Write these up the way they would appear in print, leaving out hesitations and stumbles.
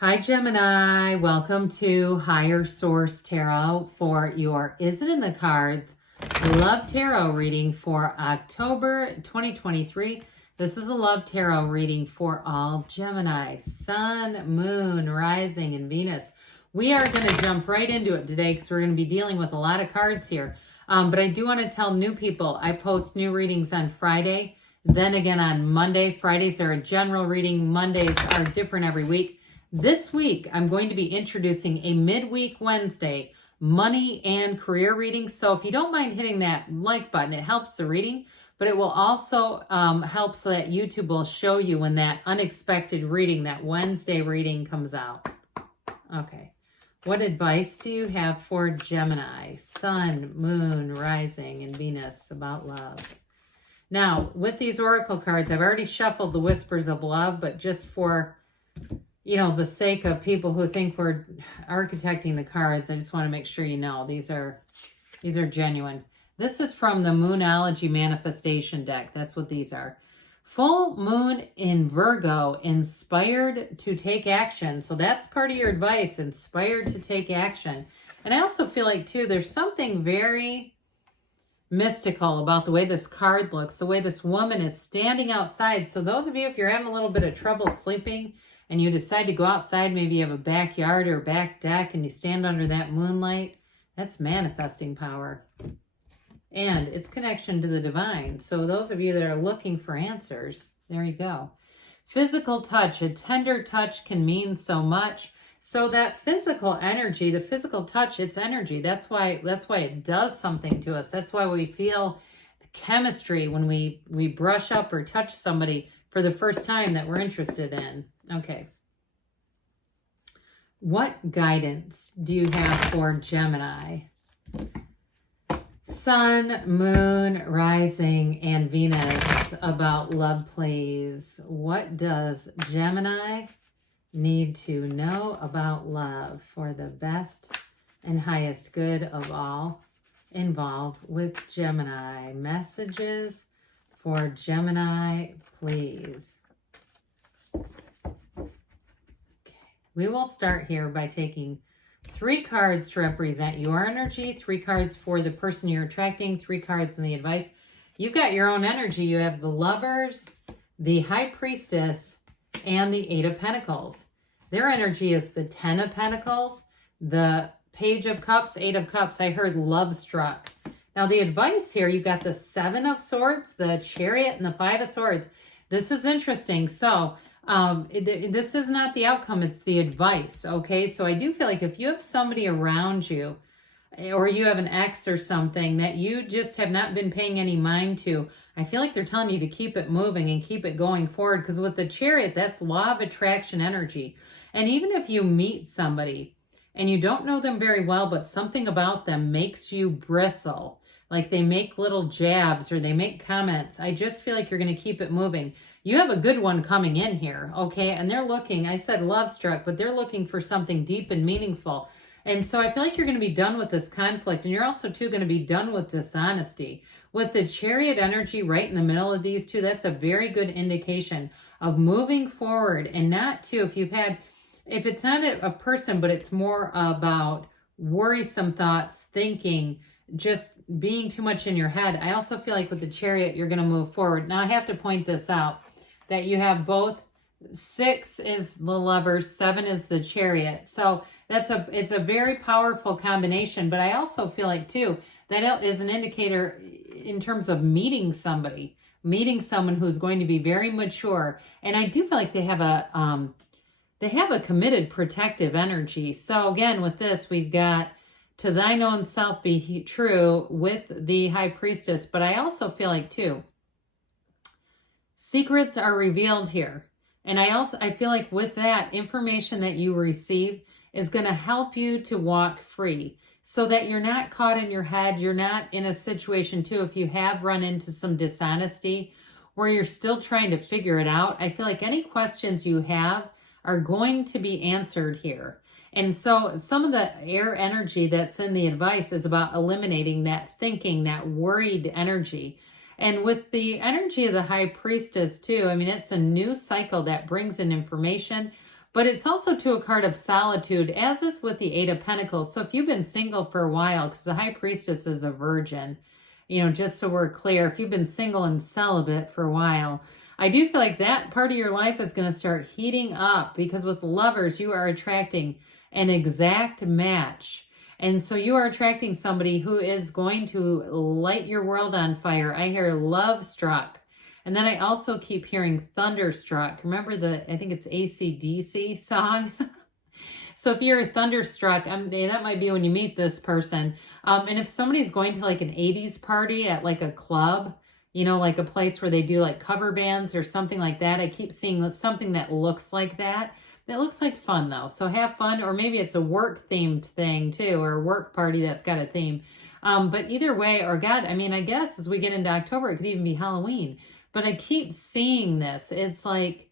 Hi, Gemini. Welcome to Higher Source Tarot for your Is It in the Cards Love Tarot reading for October 2023. This is a Love Tarot reading for all Gemini, Sun, Moon, Rising, and Venus. We are going to jump right into it today because we're going to be dealing with a lot of cards here. But I do want to tell new people, I post new readings on Friday, then again on Monday. Fridays are a general reading. Mondays are different every week. This week, I'm going to be introducing a midweek Wednesday money and career reading. So if you don't mind hitting that like button, it helps the reading, but it will also help so that YouTube will show you when that unexpected reading, that Wednesday reading comes out. Okay. What advice do you have for Gemini, Sun, Moon, Rising, and Venus about love? Now, with these oracle cards, I've already shuffled the Whispers of Love, but just for the sake of people who think we're architecting the cards, I just want to make sure you know these are genuine. This is from the Moonology Manifestation deck. That's what these are. Full moon in Virgo, inspired to take action. So that's part of your advice, inspired to take action. And I also feel like, too, there's something very mystical about the way this card looks, the way this woman is standing outside. So those of you, if you're having a little bit of trouble sleeping, and you decide to go outside, maybe you have a backyard or back deck and you stand under that moonlight, that's manifesting power. And it's connection to the divine. So those of you that are looking for answers, there you go. Physical touch, a tender touch can mean so much. So that physical energy, the physical touch, it's energy. That's why it does something to us. That's why we feel the chemistry when we brush up or touch somebody for the first time that we're interested in. Okay. What guidance do you have for Gemini? Sun, Moon, Rising, and Venus about love, please. What does Gemini need to know about love for the best and highest good of all involved with Gemini? Messages for Gemini, please. We will start here by taking 3 cards to represent your energy, 3 cards for the person you're attracting, 3 cards in the advice. You've got your own energy. You have the Lovers, the High Priestess, and the 8 of Pentacles. Their energy is the 10 of Pentacles, the Page of Cups, 8 of Cups. I heard love struck. Now the advice here, you've got the 7 of Swords, the Chariot, and the 5 of Swords. This is interesting. So this is not the outcome, it's the advice, okay? So I do feel like if you have somebody around you, or you have an ex or something that you just have not been paying any mind to, I feel like they're telling you to keep it moving and keep it going forward, because with the Chariot, that's law of attraction energy. And even if you meet somebody and you don't know them very well, but something about them makes you bristle, like they make little jabs or they make comments, I just feel like you're going to keep it moving. You have a good one coming in here, okay? And they're looking, I said love struck, but they're looking for something deep and meaningful. And so I feel like you're going to be done with this conflict, and you're also, too, going to be done with dishonesty. With the Chariot energy right in the middle of these two, that's a very good indication of moving forward. And not, too, if it's not a person, but it's more about worrisome thoughts, thinking, just being too much in your head. I also feel like with the Chariot, you're going to move forward. Now, I have to point this out, that you have both 6 is the Lovers, 7 is the Chariot. So it's a very powerful combination. But I also feel like, too, that is an indicator in terms of meeting somebody, meeting someone who's going to be very mature. And I do feel like they have a committed protective energy. So again, with this, we've got to thine own self be true with the High Priestess. But I also feel like, too, secrets are revealed here. And I feel like with that, information that you receive is going to help you to walk free so that you're not caught in your head. You're not in a situation, too, if you have run into some dishonesty where you're still trying to figure it out. I feel like any questions you have are going to be answered here. And so some of the air energy that's in the advice is about eliminating that thinking, that worried energy. And with the energy of the High Priestess too, I mean, it's a new cycle that brings in information, but it's also to a card of solitude, as is with the Eight of Pentacles. So if you've been single for a while, because the High Priestess is a virgin, just so we're clear, if you've been single and celibate for a while, I do feel like that part of your life is going to start heating up, because with Lovers, you are attracting an exact match. And so you are attracting somebody who is going to light your world on fire. I hear love struck. And then I also keep hearing thunderstruck. Remember I think it's AC/DC song? So if you're thunderstruck, that might be when you meet this person. And if somebody's going to like an 80s party at like a club, like a place where they do like cover bands or something like that, I keep seeing something that looks like that. That looks like fun though. So have fun, or maybe it's a work themed thing too, or a work party that's got a theme. But either way, or God, I guess as we get into October, it could even be Halloween. But I keep seeing this. It's like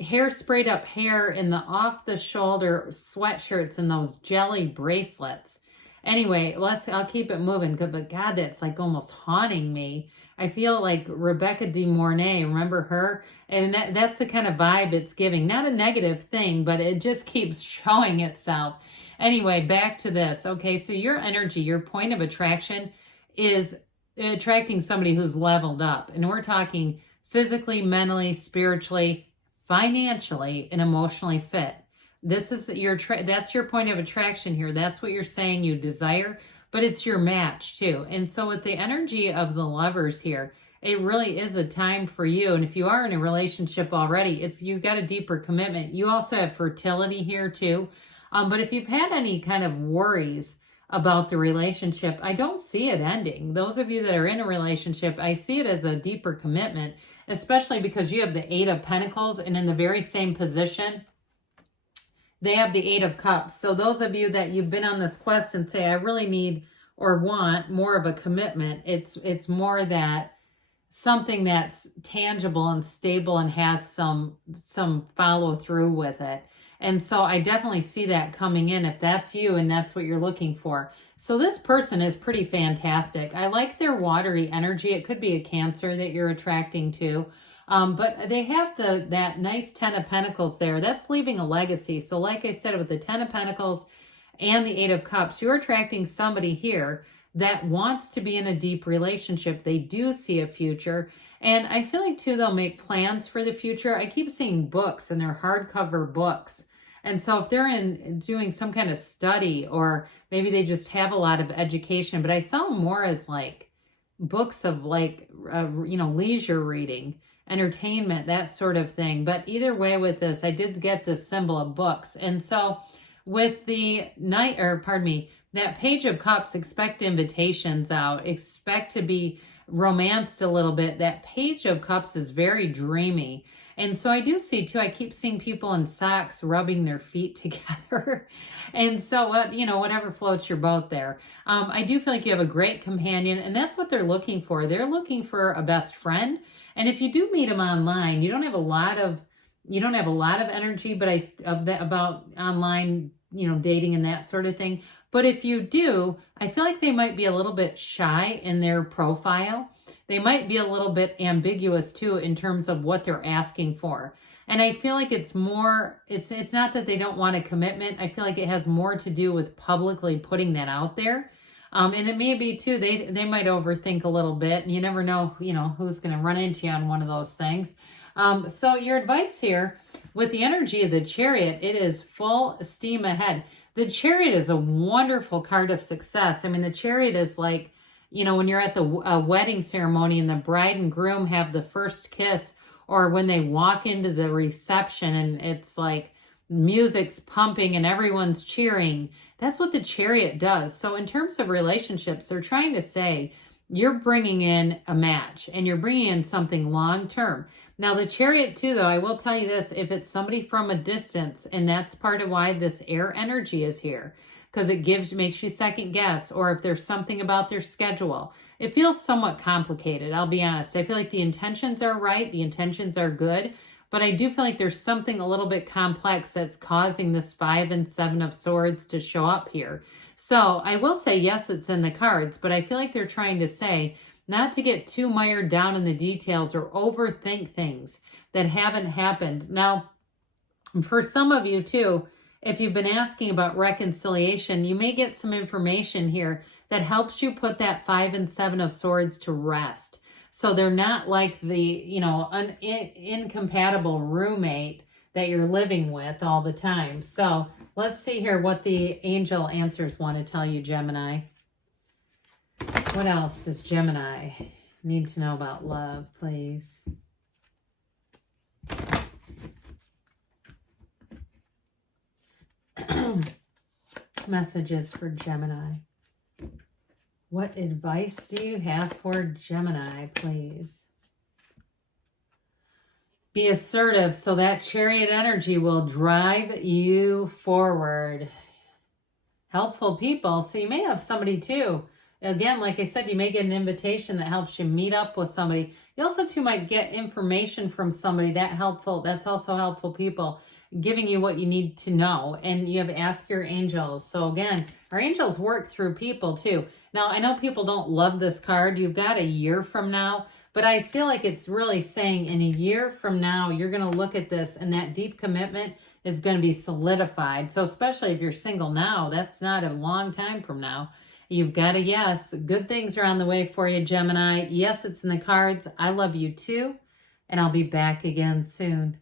hair sprayed up hair in the off the shoulder sweatshirts and those jelly bracelets. Anyway, I'll keep it moving. But God, that's like almost haunting me. I feel like Rebecca De Mornay, remember her? And that's the kind of vibe it's giving. Not a negative thing, but it just keeps showing itself. Anyway, back to this. Okay, so your energy, your point of attraction is attracting somebody who's leveled up. And we're talking physically, mentally, spiritually, financially, and emotionally fit. This is that's your point of attraction here. That's what you're saying you desire, but it's your match too. And so with the energy of the Lovers here, it really is a time for you. And if you are in a relationship already, you've got a deeper commitment. You also have fertility here too. But if you've had any kind of worries about the relationship, I don't see it ending. Those of you that are in a relationship, I see it as a deeper commitment, especially because you have the Eight of Pentacles, and in the very same position, they have the Eight of Cups. So those of you that you've been on this quest and say, I really need or want more of a commitment, it's more that something that's tangible and stable and has some follow through with it. And so I definitely see that coming in if that's you and that's what you're looking for. So this person is pretty fantastic. I like their watery energy. It could be a Cancer that you're attracting to. But they have that nice Ten of Pentacles there. That's leaving a legacy. So like I said, with the Ten of Pentacles and the Eight of Cups, you're attracting somebody here that wants to be in a deep relationship. They do see a future. And I feel like too, they'll make plans for the future. I keep seeing books, and they're hardcover books. And so if they're doing some kind of study, or maybe they just have a lot of education, but I saw them more as like books of like, leisure reading, entertainment, that sort of thing. But either way with this, I did get this symbol of books. And so with the that Page of Cups, expect invitations out, expect to be romanced a little bit. That Page of Cups is very dreamy. And so I do see too, I keep seeing people in socks rubbing their feet together. And so, whatever floats your boat there. I do feel like you have a great companion, and that's what they're looking for. They're looking for a best friend. And if you do meet them online, you don't have a lot of energy, but about online, dating and that sort of thing. But if you do, I feel like they might be a little bit shy in their profile. They might be a little bit ambiguous too in terms of what they're asking for. And I feel like it's not that they don't want a commitment. I feel like it has more to do with publicly putting that out there. And it may be too, they might overthink a little bit, and you never know, who's going to run into you on one of those things. So your advice here with the energy of the Chariot, it is full steam ahead. The Chariot is a wonderful card of success. The Chariot is like, when you're at the wedding ceremony and the bride and groom have the first kiss, or when they walk into the reception and it's like music's pumping and everyone's cheering. That's what the Chariot does. So in terms of relationships, they're trying to say you're bringing in a match and you're bringing in something long-term. Now the Chariot too, though, I will tell you this, if it's somebody from a distance, and that's part of why this air energy is here, because it makes you second guess, or if there's something about their schedule. It feels somewhat complicated, I'll be honest. I feel like the intentions are right, the intentions are good, but I do feel like there's something a little bit complex that's causing this 5 and 7 of Swords to show up here. So I will say, yes, it's in the cards, but I feel like they're trying to say not to get too mired down in the details or overthink things that haven't happened. Now, For some of you too, if you've been asking about reconciliation, you may get some information here that helps you put that 5 and 7 of swords to rest. So they're not like the, incompatible roommate that you're living with all the time. So let's see here what the angel answers want to tell you, Gemini. What else does Gemini need to know about love, please? Messages for Gemini. What advice do you have for Gemini, please? Be assertive so that chariot energy will drive you forward. Helpful people. So you may have somebody too. Again, like I said, you may get an invitation that helps you meet up with somebody. You also too might get information from somebody that's also helpful people, giving you what you need to know. And you have ask your angels. So again, our angels work through people too. Now, I know people don't love this card. You've got a year from now, but I feel like it's really saying in a year from now, you're going to look at this and that deep commitment is going to be solidified. So especially if you're single now, that's not a long time from now. You've got a yes. Good things are on the way for you, Gemini. Yes, it's in the cards. I love you too. And I'll be back again soon.